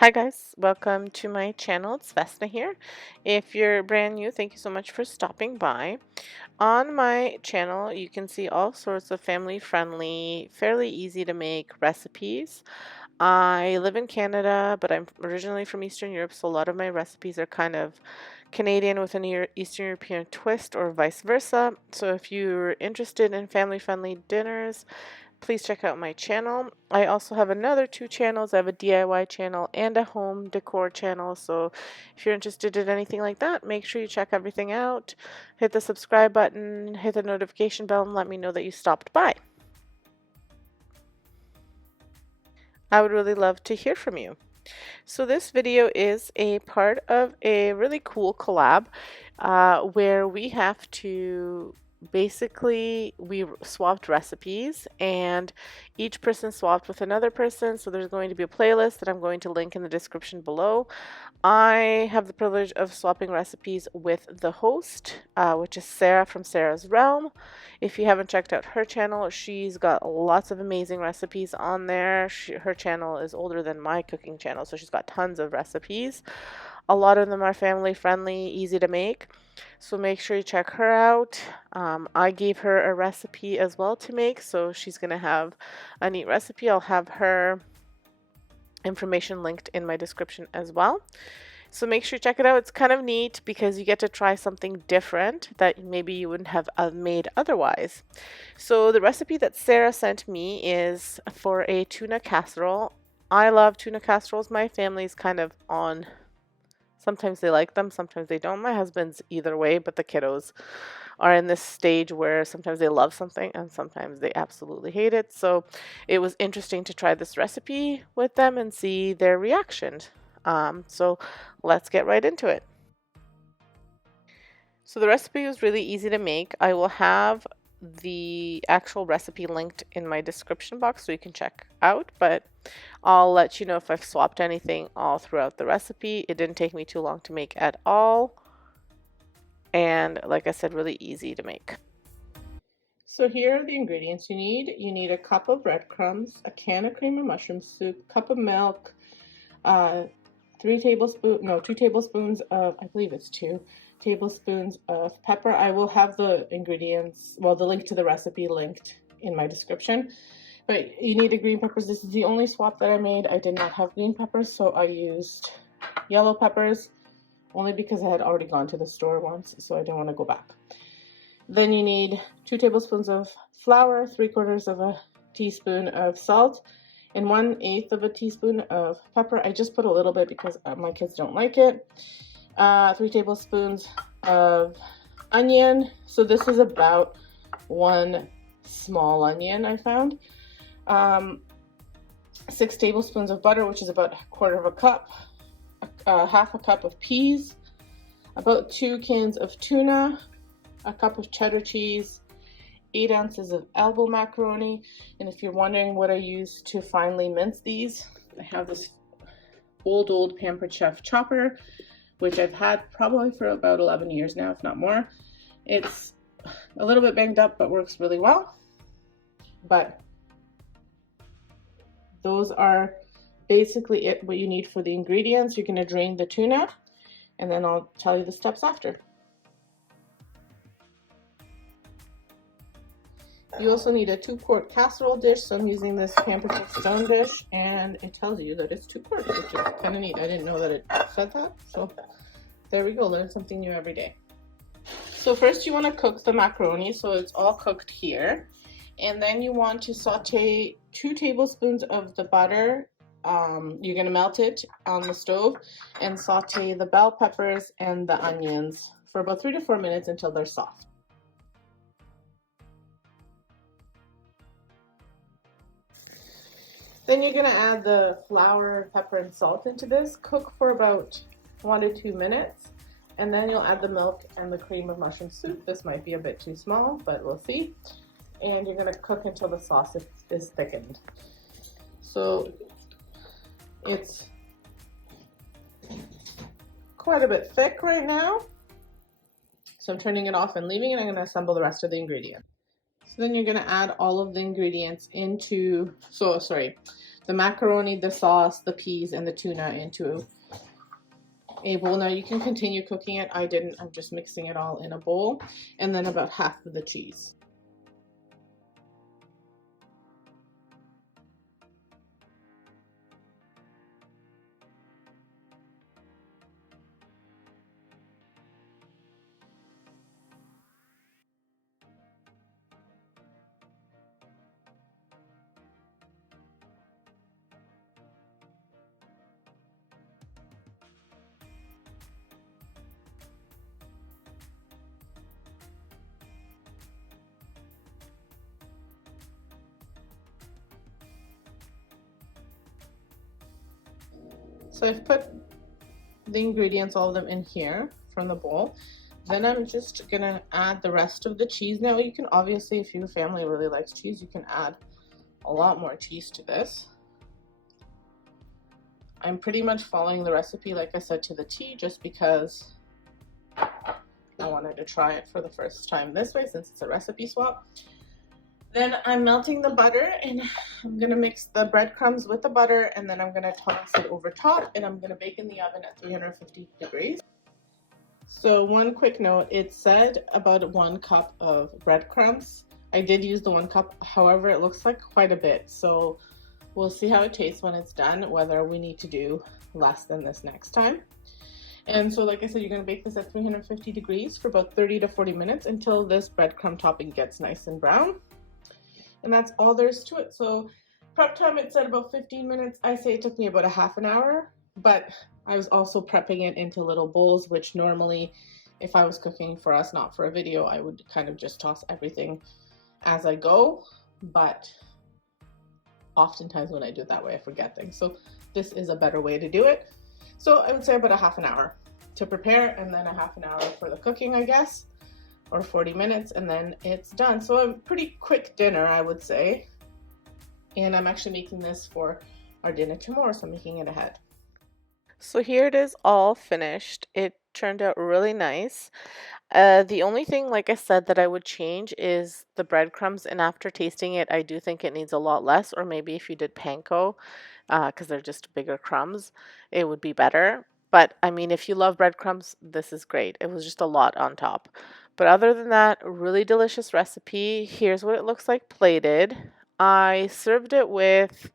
Hi guys, welcome to my channel. It's Vesna here. If you're brand new, thank you so much for stopping by. On my channel, you can see all sorts of family-friendly, fairly easy to make recipes. I live in Canada, but I'm originally from Eastern Europe, so a lot of my recipes are kind of Canadian with an Eastern European twist or vice versa. So if you're interested in family-friendly dinners, please check out my channel. I also have another two channels. I have a DIY channel and a home decor channel. So if you're interested in anything like that, make sure you check everything out. Hit the subscribe button, hit the notification bell, and let me know that you stopped by. I would really love to hear from you. So this video is a part of a really cool collab where we have to basically we swapped recipes and each person swapped with another person, so there's going to be a playlist that I'm going to link in the description below. I have the privilege of swapping recipes with the host, which is Sarah from Sarah's Realm. If you haven't checked out her channel, she's got lots of amazing recipes on there. Her channel is older than my cooking channel, so she's got tons of recipes. A lot of them are family friendly, easy to make. So make sure you check her out. I gave her a recipe as well to make, so she's going to have a neat recipe. I'll have her information linked in my description as well. So make sure you check it out. It's kind of neat because you get to try something different that maybe you wouldn't have made otherwise. So the recipe that Sarah sent me is for a tuna casserole. I love tuna casseroles. My family's kind of on. Sometimes they like them, sometimes they don't. My husband's either way, but the kiddos are in this stage where sometimes they love something and sometimes they absolutely hate it. So it was interesting to try this recipe with them and see their reaction. So let's get right into it. So the recipe was really easy to make. I will have the actual recipe linked in my description box so you can check out, but I'll let you know if I've swapped anything all throughout the recipe. It didn't take me too long to make at all, and like I said, really easy to make. So here are the ingredients you need. You need a cup of breadcrumbs, a can of cream of mushroom soup, cup of milk, 2 tablespoons of, I believe it's 2 tablespoons of pepper. I will have the ingredients, well, the link to the recipe linked in my description. But you need the green peppers. This is the only swap that I made. I did not have green peppers, so I used yellow peppers, only because I had already gone to the store once, so I didn't want to go back. Then you need 2 tablespoons of flour, 3/4 of a teaspoon of salt, and 1/8 of a teaspoon of pepper. I just put a little bit because my kids don't like it. 3 tablespoons of onion. So this is about 1 small onion I found. 6 tablespoons of butter, which is about 1/4 cup. Half a cup of peas. About 2 cans of tuna. A cup of cheddar cheese. 8 ounces of elbow macaroni. And if you're wondering what I use to finely mince these, I have this old Pampered Chef chopper, which I've had probably for about 11 years now, if not more. It's a little bit banged up, but works really well. But those are basically it, what you need for the ingredients. You're going to drain the tuna, and then I'll tell you the steps after. You also need a 2-quart casserole dish, so I'm using this Pampered Chef stone dish, and it tells you that it's 2 quarts, which is kind of neat. I didn't know that it said that, so there we go, learn something new every day. So first you want to cook the macaroni, so it's all cooked here, and then you want to saute 2 tablespoons of the butter. You're going to melt it on the stove and saute the bell peppers and the onions for about 3 to 4 minutes until they're soft. Then you're going to add the flour, pepper, and salt into this. Cook for about 1 to 2 minutes, and then you'll add the milk and the cream of mushroom soup. This might be a bit too small, but we'll see. And you're going to cook until the sauce is thickened. So it's quite a bit thick right now. So I'm turning it off and leaving it. I'm going to assemble the rest of the ingredients. So then you're going to add all of the ingredients into, the macaroni, the sauce, the peas, and the tuna into a bowl. Now you can continue cooking it. I didn't. I'm just mixing it all in a bowl, and then about half of the cheese. So I've put the ingredients, all of them in here from the bowl. Then I'm just gonna add the rest of the cheese. Now you can obviously, if your family really likes cheese, you can add a lot more cheese to this. I'm pretty much following the recipe, like I said, to the T, just because I wanted to try it for the first time this way since it's a recipe swap. Then I'm melting the butter, and I'm gonna mix the breadcrumbs with the butter, and then I'm gonna toss it over top, and I'm gonna bake in the oven at 350 degrees. So one quick note, it said about 1 cup of breadcrumbs. I did use the 1 cup, however, it looks like quite a bit. So we'll see how it tastes when it's done, whether we need to do less than this next time. And so like I said, you're gonna bake this at 350 degrees for about 30 to 40 minutes until this breadcrumb topping gets nice and brown. And that's all there is to it. So prep time, it said about 15 minutes. I say it took me about a half an hour, but I was also prepping it into little bowls, which normally if I was cooking for us, not for a video, I would kind of just toss everything as I go. But oftentimes when I do it that way, I forget things. So this is a better way to do it. So I would say about a half an hour to prepare, and then a half an hour for the cooking, I guess, or 40 minutes, and then it's done. So a pretty quick dinner, I would say. And I'm actually making this for our dinner tomorrow, so I'm making it ahead. So here it is all finished. It turned out really nice. The only thing, like I said, that I would change is the breadcrumbs, and after tasting it, I do think it needs a lot less, or maybe if you did panko, because they're just bigger crumbs, it would be better. But I mean, if you love breadcrumbs, this is great. It was just a lot on top. But other than that, really delicious recipe. Here's what it looks like plated. I served it with,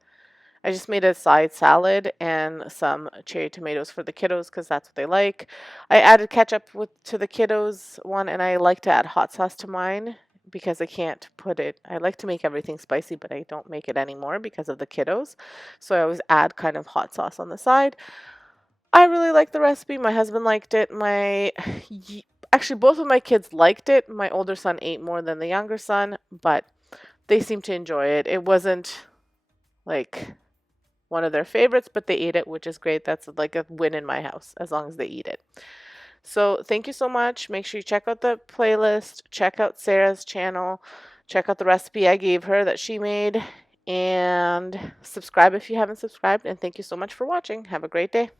I just made a side salad and some cherry tomatoes for the kiddos because that's what they like. I added ketchup to the kiddos one, and I like to add hot sauce to mine because I can't put it. I like to make everything spicy, but I don't make it anymore because of the kiddos. So I always add kind of hot sauce on the side. I really like the recipe. My husband liked it. Actually, both of my kids liked it. My older son ate more than the younger son, but they seemed to enjoy it. It wasn't like one of their favorites, but they ate it, which is great. That's like a win in my house, as long as they eat it. So thank you so much. Make sure you check out the playlist, check out Sarah's channel, check out the recipe I gave her that she made, and subscribe if you haven't subscribed. And thank you so much for watching. Have a great day.